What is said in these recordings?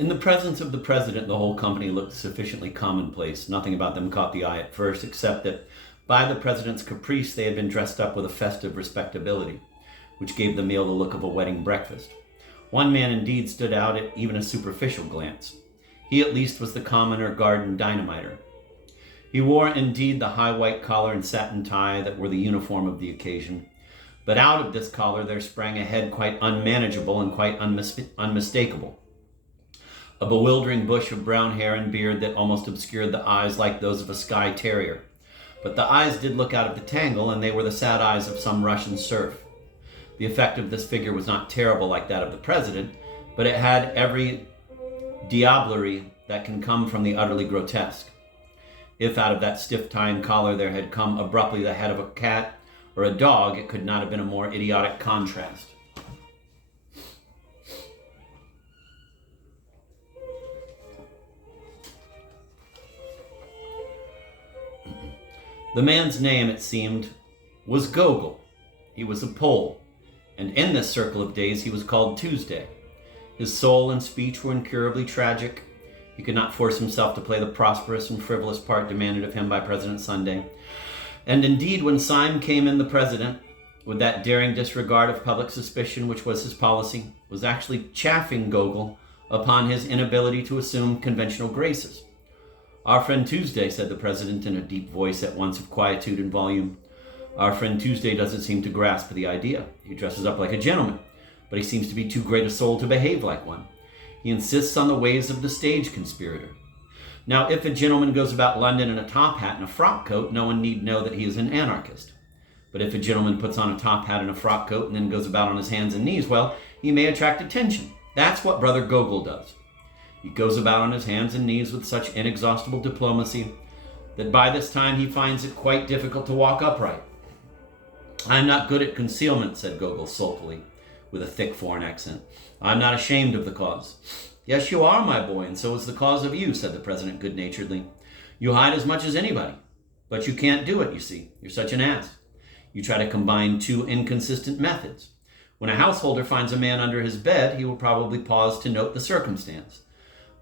In the presence of the president, the whole company looked sufficiently commonplace. Nothing about them caught the eye at first, except that by the president's caprice, they had been dressed up with a festive respectability, which gave the meal the look of a wedding breakfast. One man indeed stood out at even a superficial glance. He at least was the commoner garden dynamiter. He wore indeed the high white collar and satin tie that were the uniform of the occasion, but out of this collar there sprang a head quite unmanageable and quite unmistakable. A bewildering bush of brown hair and beard that almost obscured the eyes like those of a Skye terrier. But the eyes did look out of the tangle, and they were the sad eyes of some Russian serf. The effect of this figure was not terrible like that of the president, but it had every diablerie that can come from the utterly grotesque. If out of that stiff tie and collar there had come abruptly the head of a cat or a dog, it could not have been a more idiotic contrast. The man's name, it seemed, was Gogol. He was a Pole, and in this circle of days he was called Tuesday. His soul and speech were incurably tragic. He could not force himself to play the prosperous and frivolous part demanded of him by President Sunday. And indeed, when Syme came in, the president, with that daring disregard of public suspicion which was his policy, was actually chaffing Gogol upon his inability to assume conventional graces. "Our friend Tuesday," said the president in a deep voice at once of quietude and volume. "Our friend Tuesday doesn't seem to grasp the idea. He dresses up like a gentleman, but he seems to be too great a soul to behave like one. He insists on the ways of the stage conspirator. Now, if a gentleman goes about London in a top hat and a frock coat, no one need know that he is an anarchist. But if a gentleman puts on a top hat and a frock coat and then goes about on his hands and knees, well, he may attract attention. That's what Brother Gogol does. He goes about on his hands and knees with such inexhaustible diplomacy that by this time he finds it quite difficult to walk upright." "I'm not good at concealment," said Gogol sulkily, with a thick foreign accent. "I'm not ashamed of the cause." "Yes, you are, my boy, and so is the cause of you," said the president good-naturedly. "You hide as much as anybody, but you can't do it, you see. You're such an ass. You try to combine two inconsistent methods. When a householder finds a man under his bed, he will probably pause to note the circumstance.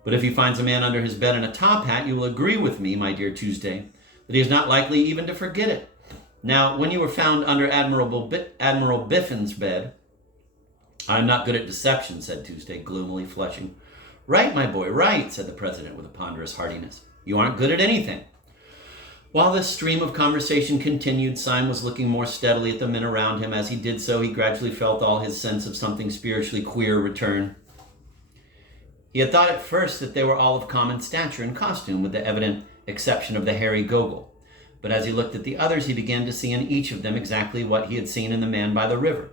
But if he finds a man under his bed in a top hat, you will agree with me, my dear Tuesday, that he is not likely even to forget it. Now, when you were found under Admiral Biffin's bed—" "I'm not good at deception," said Tuesday, gloomily flushing. "Right, my boy, right," said the president with a ponderous heartiness. "You aren't good at anything." While this stream of conversation continued, Syme was looking more steadily at the men around him. As he did so, he gradually felt all his sense of something spiritually queer return. He had thought at first that they were all of common stature and costume, with the evident exception of the hairy Gogol. But as he looked at the others, he began to see in each of them exactly what he had seen in the man by the river.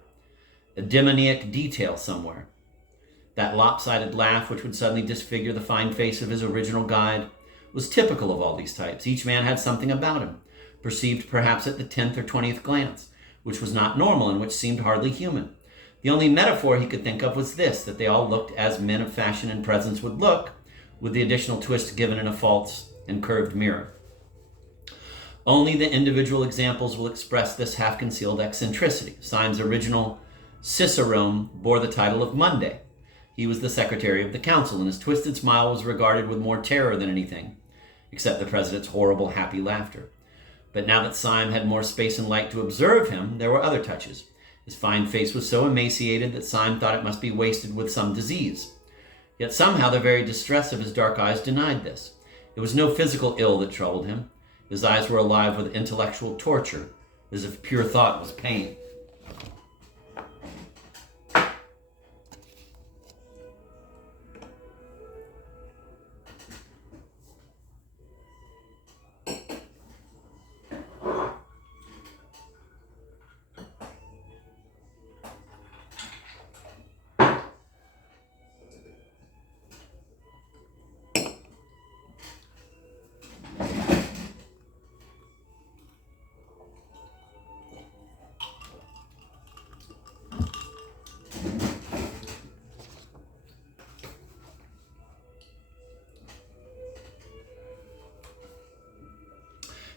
A demoniac detail somewhere. That lopsided laugh, which would suddenly disfigure the fine face of his original guide, was typical of all these types. Each man had something about him, perceived perhaps at the 10th or 20th glance, which was not normal and which seemed hardly human. The only metaphor he could think of was this, that they all looked as men of fashion and presence would look, with the additional twist given in a false and curved mirror. Only the individual examples will express this half-concealed eccentricity. Syme's original cicerone bore the title of Monday. He was the secretary of the council, and his twisted smile was regarded with more terror than anything, except the president's horrible, happy laughter. But now that Syme had more space and light to observe him, there were other touches. His fine face was so emaciated that Syme thought it must be wasted with some disease. Yet somehow the very distress of his dark eyes denied this. It was no physical ill that troubled him. His eyes were alive with intellectual torture, as if pure thought was pain.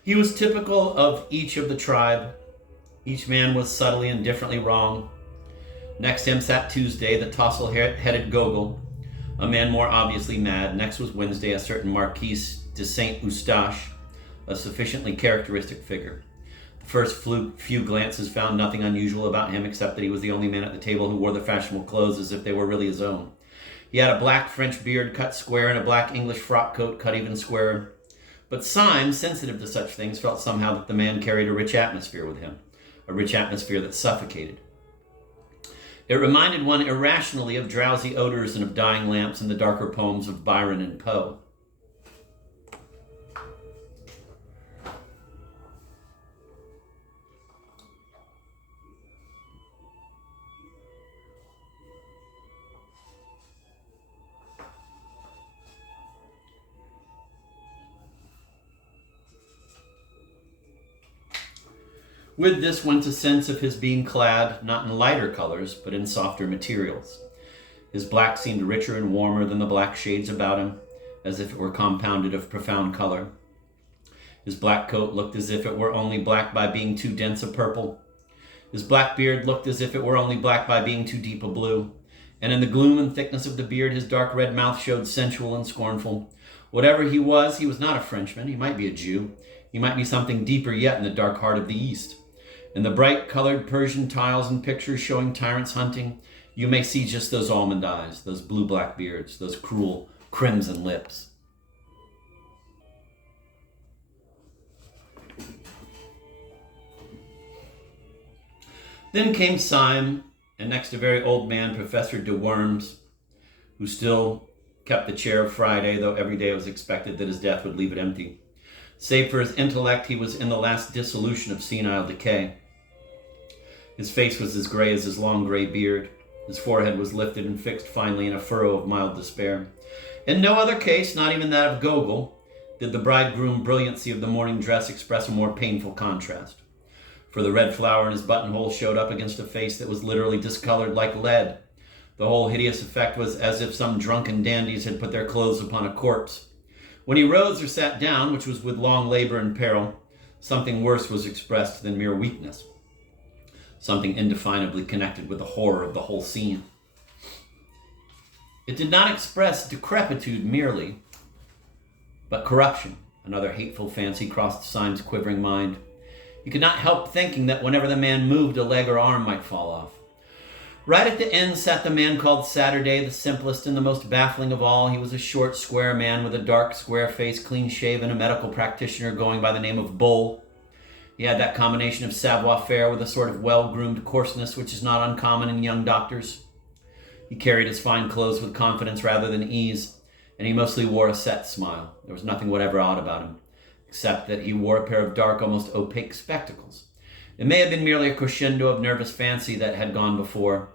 He was typical of each of the tribe. Each man was subtly and differently wrong. Next to him sat Tuesday, the tousle-headed Gogol, a man more obviously mad. Next was Wednesday, a certain Marquis de Saint Eustache, a sufficiently characteristic figure. The first few glances found nothing unusual about him except that he was the only man at the table who wore the fashionable clothes as if they were really his own. He had a black French beard cut square and a black English frock coat cut even squarer. But Syme, sensitive to such things, felt somehow that the man carried a rich atmosphere with him, a rich atmosphere that suffocated. It reminded one irrationally of drowsy odors and of dying lamps in the darker poems of Byron and Poe. With this went a sense of his being clad, not in lighter colors, but in softer materials. His black seemed richer and warmer than the black shades about him, as if it were compounded of profound color. His black coat looked as if it were only black by being too dense a purple. His black beard looked as if it were only black by being too deep a blue. And in the gloom and thickness of the beard, his dark red mouth showed sensual and scornful. Whatever he was not a Frenchman. He might be a Jew. He might be something deeper yet in the dark heart of the East. In the bright-colored Persian tiles and pictures showing tyrants hunting, you may see just those almond eyes, those blue-black beards, those cruel crimson lips. Then came Syme, and next a very old man, Professor de Worms, who still kept the chair of Friday, though every day it was expected that his death would leave it empty. Save for his intellect, he was in the last dissolution of senile decay. His face was as gray as his long gray beard. His forehead was lifted and fixed finally in a furrow of mild despair. In no other case, not even that of Gogol, did the bridegroom brilliancy of the morning dress express a more painful contrast. For the red flower in his buttonhole showed up against a face that was literally discolored like lead. The whole hideous effect was as if some drunken dandies had put their clothes upon a corpse. When he rose or sat down, which was with long labor and peril, something worse was expressed than mere weakness, something indefinably connected with the horror of the whole scene. It did not express decrepitude merely, but corruption. Another hateful fancy crossed Syme's quivering mind. He could not help thinking that whenever the man moved, a leg or arm might fall off. Right at the end sat the man called Saturday, the simplest and the most baffling of all. He was a short, square man with a dark, square face, clean-shaven, a medical practitioner going by the name of Bull. He had that combination of savoir-faire with a sort of well-groomed coarseness which is not uncommon in young doctors. He carried his fine clothes with confidence rather than ease, and he mostly wore a set smile. There was nothing whatever odd about him, except that he wore a pair of dark, almost opaque spectacles. It may have been merely a crescendo of nervous fancy that had gone before,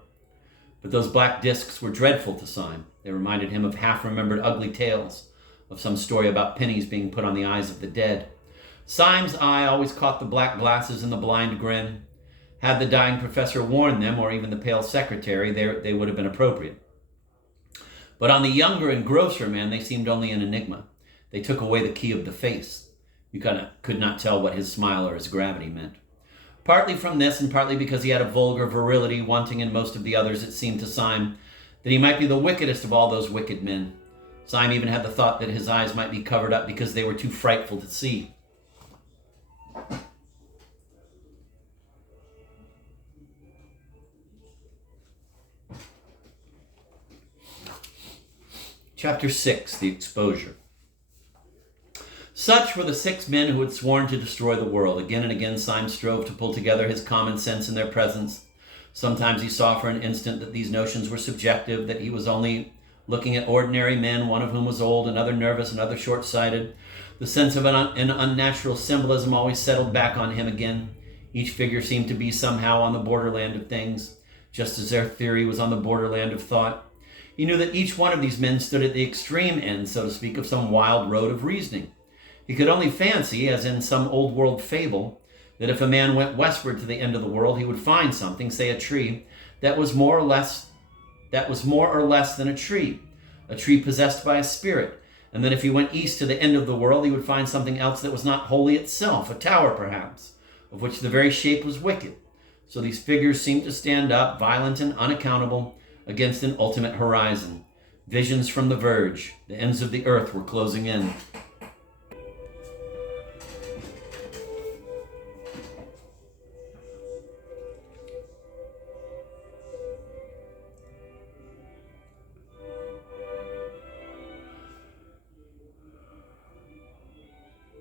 but those black discs were dreadful to Syme. They reminded him of half-remembered ugly tales, of some story about pennies being put on the eyes of the dead. Syme's eye always caught the black glasses and the blind grin. Had the dying professor worn them, or even the pale secretary, they would have been appropriate. But on the younger and grosser man, they seemed only an enigma. They took away the key of the face. You could not tell what his smile or his gravity meant. Partly from this, and partly because he had a vulgar virility wanting in most of the others, it seemed to Syme that he might be the wickedest of all those wicked men. Syme even had the thought that his eyes might be covered up because they were too frightful to see. Chapter 6, The Exposure. Such were the 6 men who had sworn to destroy the world. Again and again Syme strove to pull together his common sense in their presence. Sometimes he saw for an instant that these notions were subjective, that he was only looking at ordinary men, one of whom was old, another nervous, another short-sighted. The sense of an unnatural symbolism always settled back on him again. Each figure seemed to be somehow on the borderland of things, just as their theory was on the borderland of thought. He knew that each one of these men stood at the extreme end, so to speak, of some wild road of reasoning. He could only fancy, as in some old-world fable, that if a man went westward to the end of the world, he would find something, say a tree, that was more or less than a tree possessed by a spirit, and that if he went east to the end of the world, he would find something else that was not wholly itself, a tower perhaps, of which the very shape was wicked. So these figures seemed to stand up, violent and unaccountable, against an ultimate horizon. Visions from the verge. The ends of the earth were closing in.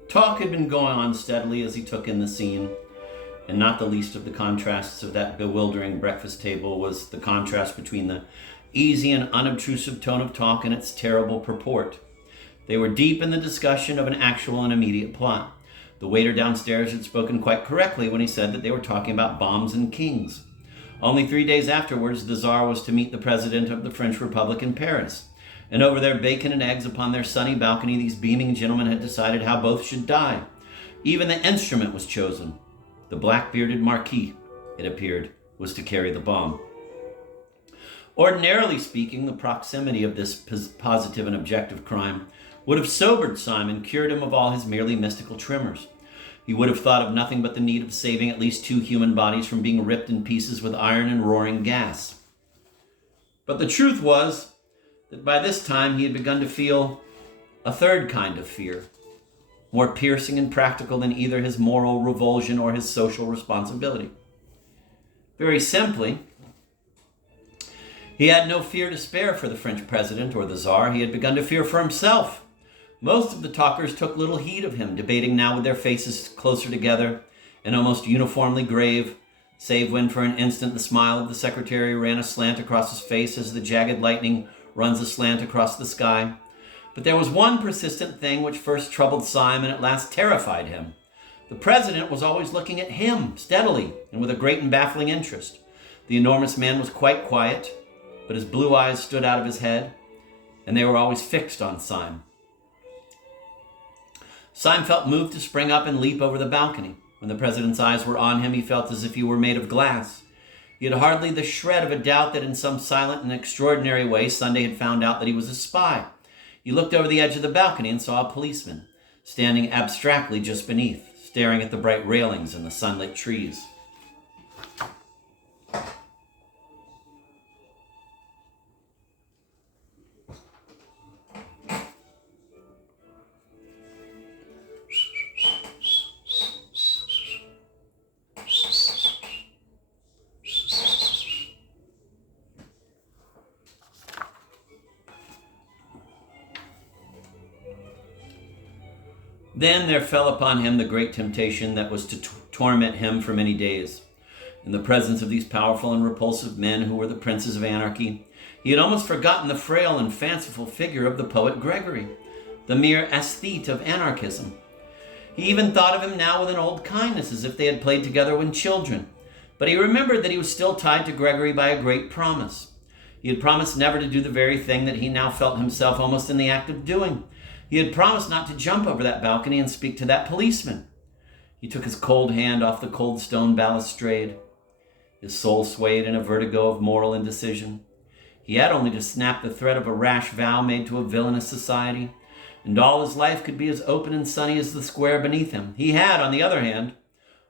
Talk had been going on steadily as he took in the scene, and not the least of the contrasts of that bewildering breakfast table was the contrast between the easy and unobtrusive tone of talk and its terrible purport. They were deep in the discussion of an actual and immediate plot. The waiter downstairs had spoken quite correctly when he said that they were talking about bombs and kings. Only 3 days afterwards, the Tsar was to meet the President of the French Republic in Paris. And over their bacon and eggs upon their sunny balcony, these beaming gentlemen had decided how both should die. Even the instrument was chosen. The black-bearded Marquis, it appeared, was to carry the bomb. Ordinarily speaking, the proximity of this positive and objective crime would have sobered Simon, cured him of all his merely mystical tremors. He would have thought of nothing but the need of saving at least 2 human bodies from being ripped in pieces with iron and roaring gas. But the truth was that by this time he had begun to feel a third kind of fear, more piercing and practical than either his moral revulsion or his social responsibility. Very simply, he had no fear to spare for the French president or the Tsar. He had begun to fear for himself. Most of the talkers took little heed of him, debating now with their faces closer together and almost uniformly grave, save when for an instant the smile of the secretary ran aslant across his face as the jagged lightning runs aslant across the sky. But there was one persistent thing which first troubled Simon and at last terrified him. The president was always looking at him steadily and with a great and baffling interest. The enormous man was quite quiet, but his blue eyes stood out of his head, and they were always fixed on Simon. Simon felt moved to spring up and leap over the balcony. When the president's eyes were on him, he felt as if he were made of glass. He had hardly the shred of a doubt that in some silent and extraordinary way Sunday had found out that he was a spy. He looked over the edge of the balcony and saw a policeman, standing abstractly just beneath, staring at the bright railings and the sunlit trees. Then there fell upon him the great temptation that was to torment him for many days. In the presence of these powerful and repulsive men who were the princes of anarchy, he had almost forgotten the frail and fanciful figure of the poet Gregory, the mere aesthete of anarchism. He even thought of him now with an old kindness, as if they had played together when children. But he remembered that he was still tied to Gregory by a great promise. He had promised never to do the very thing that he now felt himself almost in the act of doing. He had promised not to jump over that balcony and speak to that policeman. He took his cold hand off the cold stone balustrade. His soul swayed in a vertigo of moral indecision. He had only to snap the thread of a rash vow made to a villainous society, and all his life could be as open and sunny as the square beneath him. He had, on the other hand,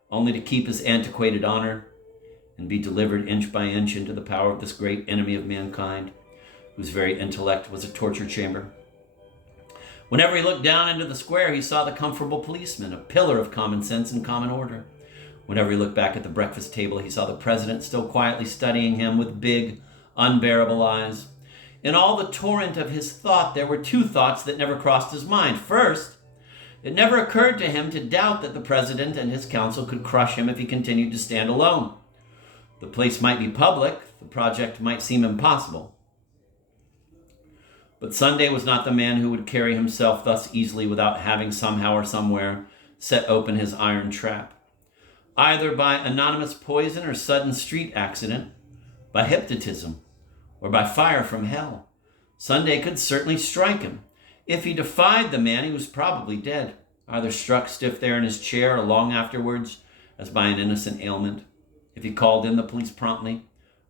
only to keep his antiquated honor and be delivered inch by inch into the power of this great enemy of mankind, whose very intellect was a torture chamber. Whenever he looked down into the square, he saw the comfortable policeman, a pillar of common sense and common order. Whenever he looked back at the breakfast table, he saw the president still quietly studying him with big, unbearable eyes. In all the torrent of his thought, there were 2 thoughts that never crossed his mind. First, it never occurred to him to doubt that the president and his council could crush him if he continued to stand alone. The place might be public, the project might seem impossible. But Sunday was not the man who would carry himself thus easily without having somehow or somewhere set open his iron trap. Either by anonymous poison or sudden street accident, by hypnotism, or by fire from hell, Sunday could certainly strike him. If he defied the man, he was probably dead, either struck stiff there in his chair or long afterwards as by an innocent ailment. If he called in the police promptly,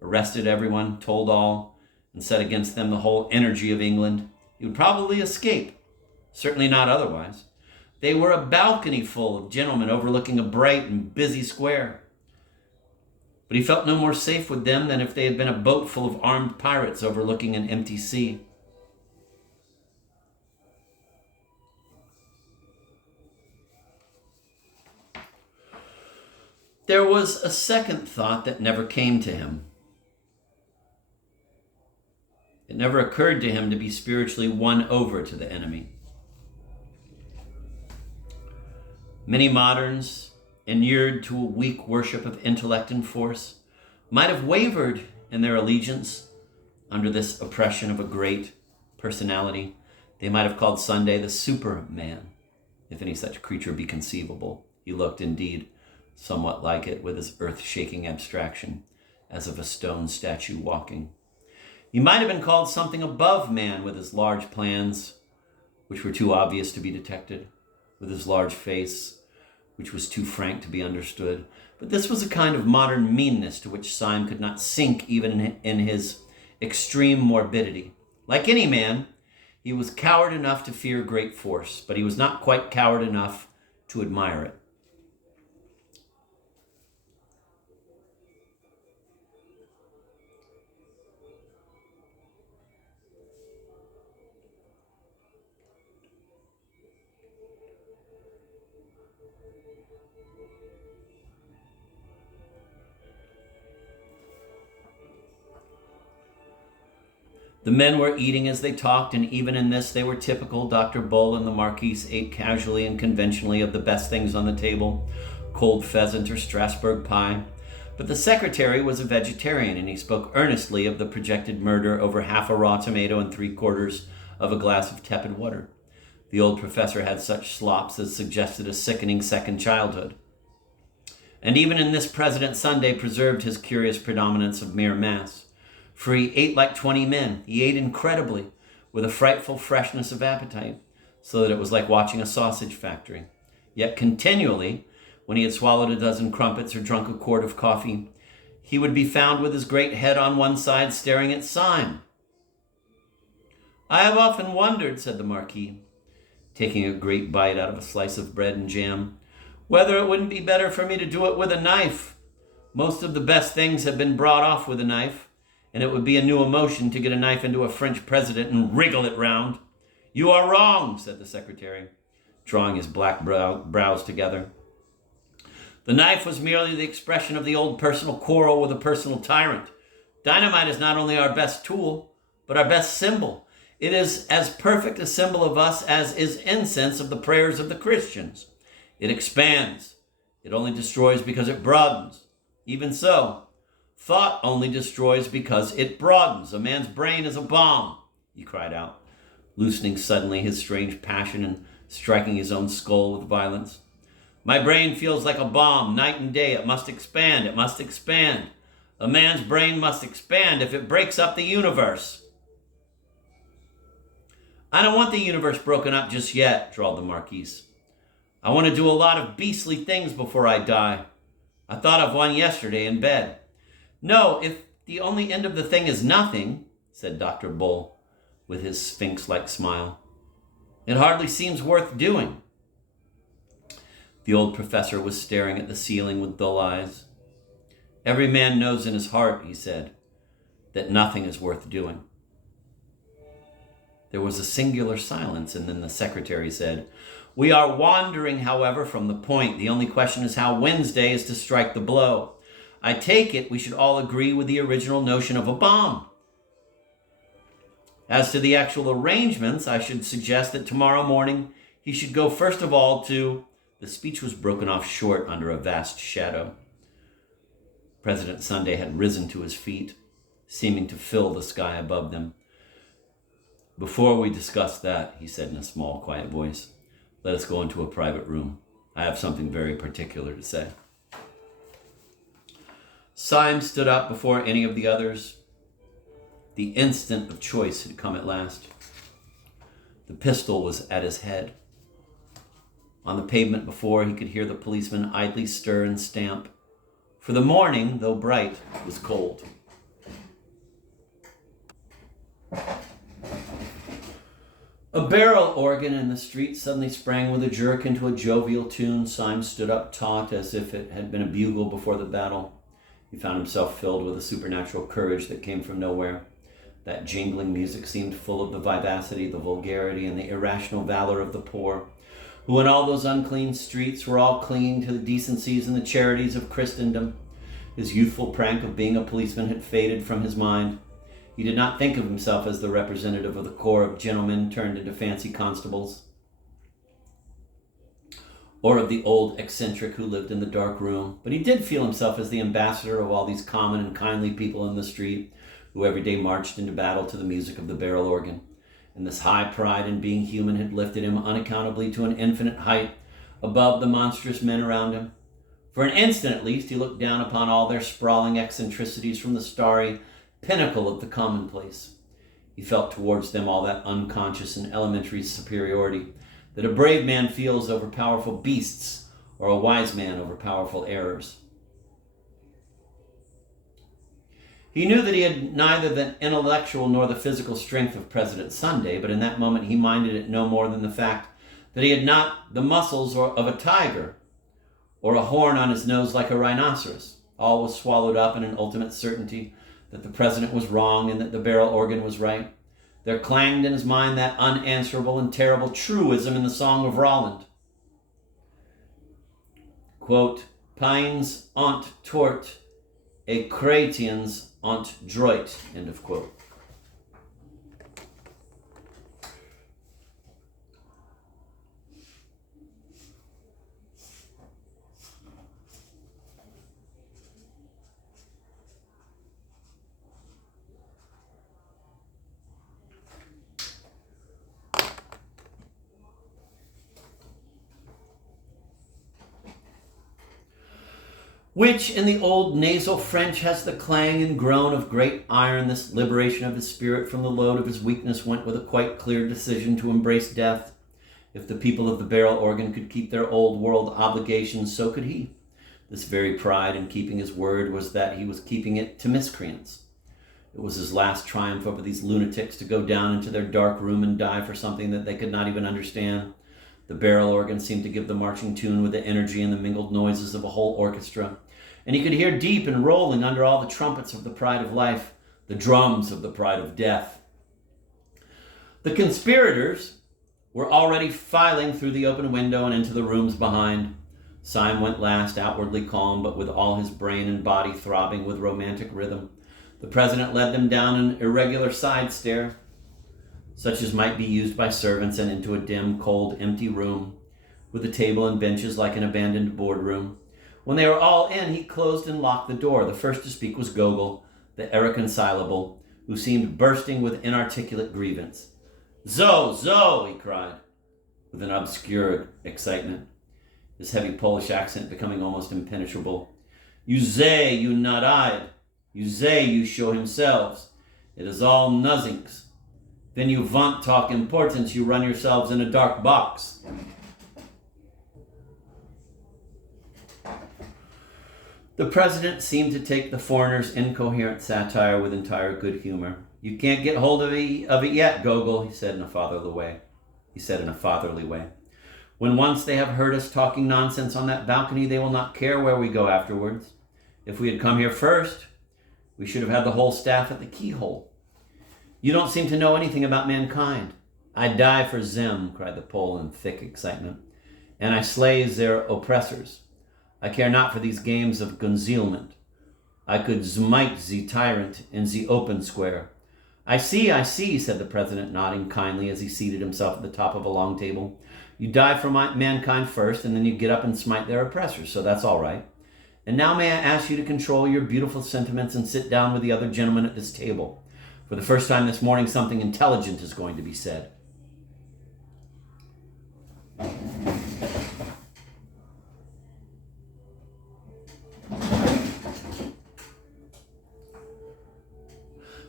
arrested everyone, told all, and set against them the whole energy of England, he would probably escape, certainly not otherwise. They were a balcony full of gentlemen overlooking a bright and busy square. But he felt no more safe with them than if they had been a boat full of armed pirates overlooking an empty sea. There was a second thought that never came to him. It never occurred to him to be spiritually won over to the enemy. Many moderns, inured to a weak worship of intellect and force, might have wavered in their allegiance under this oppression of a great personality. They might have called Sunday the Superman, if any such creature be conceivable. He looked, indeed, somewhat like it, with his earth-shaking abstraction, as of a stone statue walking. He might have been called something above man, with his large plans, which were too obvious to be detected, with his large face, which was too frank to be understood. But this was a kind of modern meanness to which Syme could not sink even in his extreme morbidity. Like any man, he was coward enough to fear great force, but he was not quite coward enough to admire it. The men were eating as they talked, and even in this they were typical. Dr. Bull and the Marquise ate casually and conventionally of the best things on the table, cold pheasant or Strasbourg pie. But the secretary was a vegetarian, and he spoke earnestly of the projected murder over half a raw tomato and 3/4 of a glass of tepid water. The old professor had such slops as suggested a sickening second childhood. And even in this President Sunday preserved his curious predominance of mere mass. For he ate like 20 men. He ate incredibly, with a frightful freshness of appetite, so that it was like watching a sausage factory. Yet continually, when he had swallowed a dozen crumpets or drunk a quart of coffee, he would be found with his great head on one side staring at Syme. "I have often wondered," said the Marquis, taking a great bite out of a slice of bread and jam, "whether it wouldn't be better for me to do it with a knife. Most of the best things have been brought off with a knife, and it would be a new emotion to get a knife into a French president and wriggle it round." "You are wrong," said the secretary, drawing his black brows together. "The knife was merely the expression of the old personal quarrel with a personal tyrant. Dynamite is not only our best tool, but our best symbol. It is as perfect a symbol of us as is incense of the prayers of the Christians. It expands. It only destroys because it broadens. Even so, thought only destroys because it broadens. A man's brain is a bomb," he cried out, loosening suddenly his strange passion and striking his own skull with violence. "My brain feels like a bomb night and day. It must expand. It must expand. A man's brain must expand if it breaks up the universe." "I don't want the universe broken up just yet," drawled the Marquise. "I want to do a lot of beastly things before I die. I thought of one yesterday in bed." "No, if the only end of the thing is nothing," said Dr. Bull, with his sphinx-like smile, "it hardly seems worth doing." The old professor was staring at the ceiling with dull eyes. "Every man knows in his heart," he said, "that nothing is worth doing." There was a singular silence, and then the secretary said, "We are wandering, however, from the point. The only question is how Wednesday is to strike the blow. I take it we should all agree with the original notion of a bomb. As to the actual arrangements, I should suggest that tomorrow morning he should go first of all to—" The speech was broken off short under a vast shadow. President Sunday had risen to his feet, seeming to fill the sky above them. "Before we discuss that," he said in a small, quiet voice, "let us go into a private room. I have something very particular to say." Syme stood up before any of the others. The instant of choice had come at last. The pistol was at his head. On the pavement before, he could hear the policeman idly stir and stamp, for the morning, though bright, was cold. A barrel organ in the street suddenly sprang with a jerk into a jovial tune. Syme stood up taut as if it had been a bugle before the battle. He found himself filled with a supernatural courage that came from nowhere. That jingling music seemed full of the vivacity, the vulgarity, and the irrational valor of the poor. who in all those unclean streets were all clinging to the decencies and the charities of Christendom. His youthful prank of being a policeman had faded from his mind. He did not think of himself as the representative of the corps of gentlemen turned into fancy constables, or of the old eccentric who lived in the dark room, but he did feel himself as the ambassador of all these common and kindly people in the street who every day marched into battle to the music of the barrel organ. And this high pride in being human had lifted him unaccountably to an infinite height above the monstrous men around him. For an instant at least he looked down upon all their sprawling eccentricities from the starry pinnacle of the commonplace. He felt towards them all that unconscious and elementary superiority that a brave man feels over powerful beasts, or a wise man over powerful errors. He knew that he had neither the intellectual nor the physical strength of President Sunday, but in that moment he minded it no more than the fact that he had not the muscles of a tiger, or a horn on his nose like a rhinoceros. All was swallowed up in an ultimate certainty that the president was wrong and that the barrel organ was right. There clanged in his mind that unanswerable and terrible truism in the Song of Roland. Quote, "Pines ont tort, et chrétiens ont droit," end of quote. Which in the old nasal French has the clang and groan of great iron. This liberation of his spirit from the load of his weakness went with a quite clear decision to embrace death. If the people of the barrel organ could keep their old world obligations, so could he. This very pride in keeping his word was that he was keeping it to miscreants. It was his last triumph over these lunatics to go down into their dark room and die for something that they could not even understand. The barrel organ seemed to give the marching tune with the energy and the mingled noises of a whole orchestra. And he could hear deep and rolling under all the trumpets of the pride of life, the drums of the pride of death. The conspirators were already filing through the open window and into the rooms behind. Syme went last, outwardly calm, but with all his brain and body throbbing with romantic rhythm. The president led them down an irregular side stair, such as might be used by servants, and into a dim, cold, empty room, with a table and benches like an abandoned boardroom. When they were all in, he closed and locked the door. The first to speak was Gogol, the irreconcilable, who seemed bursting with inarticulate grievance. "Zo, zo," he cried, with an obscure excitement, his heavy Polish accent becoming almost impenetrable. "You say you not hide. You say you show himselves. It is all nothings. When you want talk importance, you run yourselves in a dark box." The president seemed to take the foreigner's incoherent satire with entire good humor. "You can't get hold of it yet, Gogol," he said in a fatherly way. "When once they have heard us talking nonsense on that balcony, they will not care where we go afterwards. If we had come here first, we should have had the whole staff at the keyhole. You don't seem to know anything about mankind." "I die for them," cried the Pole in thick excitement, "and I slay their oppressors. I care not for these games of concealment. I could smite the tyrant in the open square." I see, said the president, nodding kindly as he seated himself at the top of a long table. "You die for mankind first, and then you get up and smite their oppressors, so that's all right. And now may I ask you to control your beautiful sentiments and sit down with the other gentlemen at this table. For the first time this morning, something intelligent is going to be said."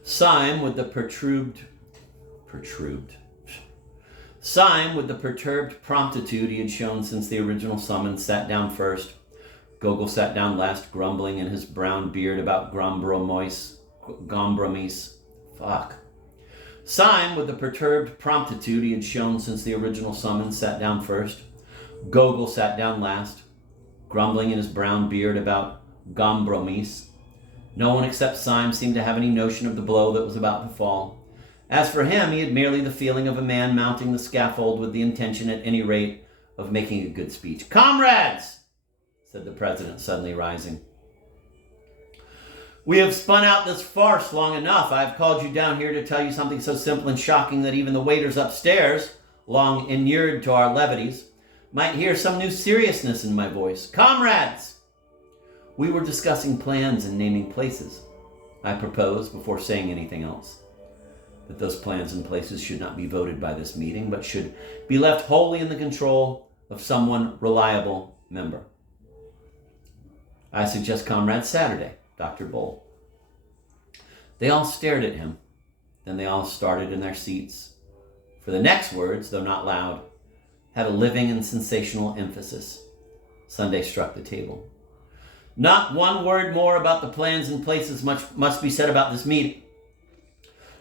Syme, with the perturbed promptitude he had shown since the original summons, sat down first. Gogol sat down last, grumbling in his brown beard about Gombrowicz. Syme, with the perturbed promptitude he had shown since the original summons, sat down first. Gogol sat down last, grumbling in his brown beard about Gombrowicz. No one except Syme seemed to have any notion of the blow that was about to fall. As for him, he had merely the feeling of a man mounting the scaffold with the intention, at any rate, of making a good speech. "Comrades," said the president, suddenly rising. "We have spun out this farce long enough. I've called you down here to tell you something so simple and shocking that even the waiters upstairs, long inured to our levities, might hear some new seriousness in my voice. Comrades! We were discussing plans and naming places. I propose, before saying anything else, that those plans and places should not be voted by this meeting, but should be left wholly in the control of someone reliable member. I suggest Comrade Saturday, Dr. Bull." They all stared at him. Then they all started in their seats. For the next words, though not loud, had a living and sensational emphasis. Sunday struck the table. "Not one word more about the plans and places must be said about this meeting.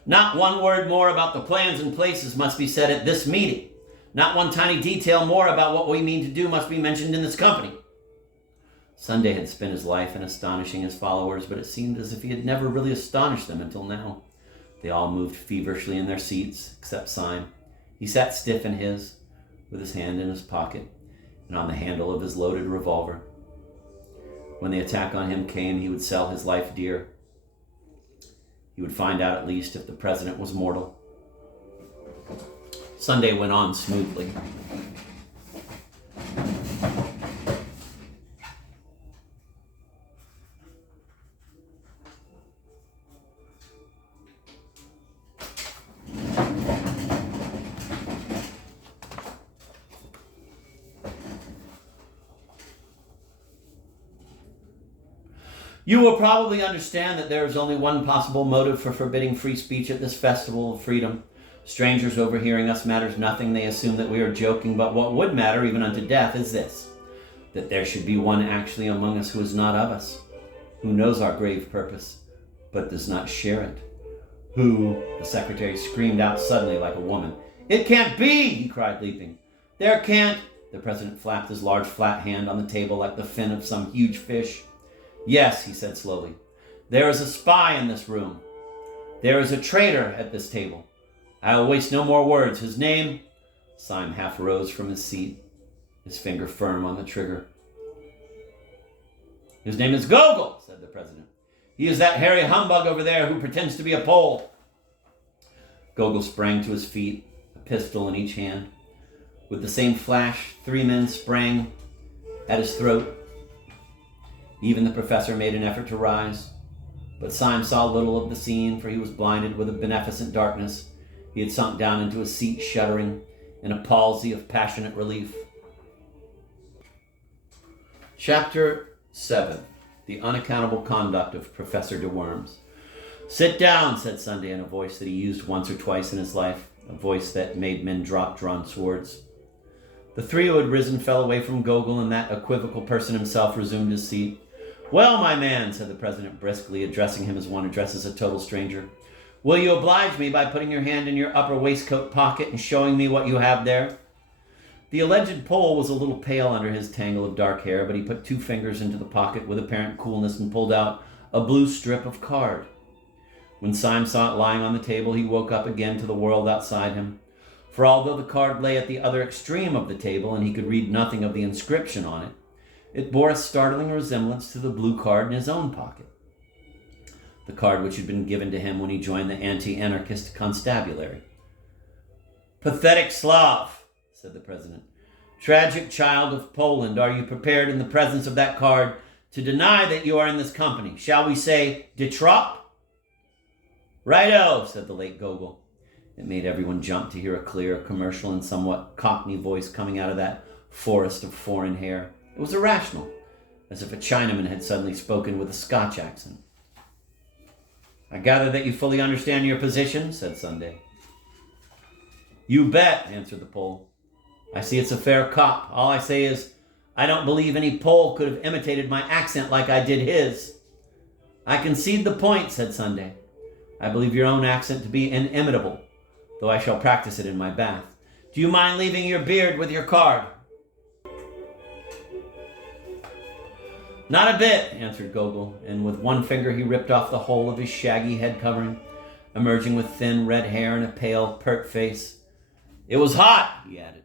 Not one word more about the plans and places must be said at this meeting. Not one tiny detail more about what we mean to do must be mentioned in this company." Sunday had spent his life in astonishing his followers, but it seemed as if he had never really astonished them until now. They all moved feverishly in their seats, except Syme. He sat stiff in his, with his hand in his pocket and on the handle of his loaded revolver. When the attack on him came, he would sell his life dear. He would find out at least if the president was mortal. Sunday went on smoothly. "You will probably understand that there is only one possible motive for forbidding free speech at this festival of freedom. Strangers overhearing us matters nothing. They assume that we are joking, but what would matter, even unto death, is this, that there should be one actually among us who is not of us, who knows our grave purpose, but does not share it. Who," the secretary screamed out suddenly like a woman. "It can't be!" he cried, leaping. "There can't—" The president flapped his large flat hand on the table like the fin of some huge fish. "Yes," he said slowly, "there is a spy in this room. There is a traitor at this table. I will waste no more words. His name—" Syme half rose from his seat, his finger firm on the trigger. "His name is Gogol," said the president. "He is that hairy humbug over there who pretends to be a Pole." Gogol sprang to his feet, a pistol in each hand. With the same flash, 3 men sprang at his throat. Even the professor made an effort to rise, but Syme saw little of the scene, for he was blinded with a beneficent darkness. He had sunk down into a seat, shuddering in a palsy of passionate relief. Chapter 7. The Unaccountable Conduct of Professor de Worms. "Sit down," said Sunday in a voice that he used once or twice in his life, a voice that made men drop drawn swords. The three who had risen fell away from Gogol, and that equivocal person himself resumed his seat. "Well, my man," said the president briskly, addressing him as one addresses a total stranger, "will you oblige me by putting your hand in your upper waistcoat pocket and showing me what you have there?" The alleged Pole was a little pale under his tangle of dark hair, but he put 2 fingers into the pocket with apparent coolness and pulled out a blue strip of card. When Syme saw it lying on the table, he woke up again to the world outside him. For although the card lay at the other extreme of the table and he could read nothing of the inscription on it, it bore a startling resemblance to the blue card in his own pocket. The card which had been given to him when he joined the anti-anarchist constabulary. "Pathetic Slav," said the president. "Tragic child of Poland, are you prepared in the presence of that card to deny that you are in this company? Shall we say de trop?" "Righto," said the late Gogol. It made everyone jump to hear a clear, commercial, and somewhat cockney voice coming out of that forest of foreign hair. It was irrational, as if a Chinaman had suddenly spoken with a Scotch accent. "I gather that you fully understand your position," said Sunday. "You bet," answered the Pole. "I see it's a fair cop. All I say is, I don't believe any Pole could have imitated my accent like I did his." "I concede the point," said Sunday. "I believe your own accent to be inimitable, though I shall practice it in my bath. Do you mind leaving your beard with your card?" "Not a bit," answered Gogol, and with one finger he ripped off the whole of his shaggy head covering, emerging with thin red hair and a pale, pert face. "It was hot," he added.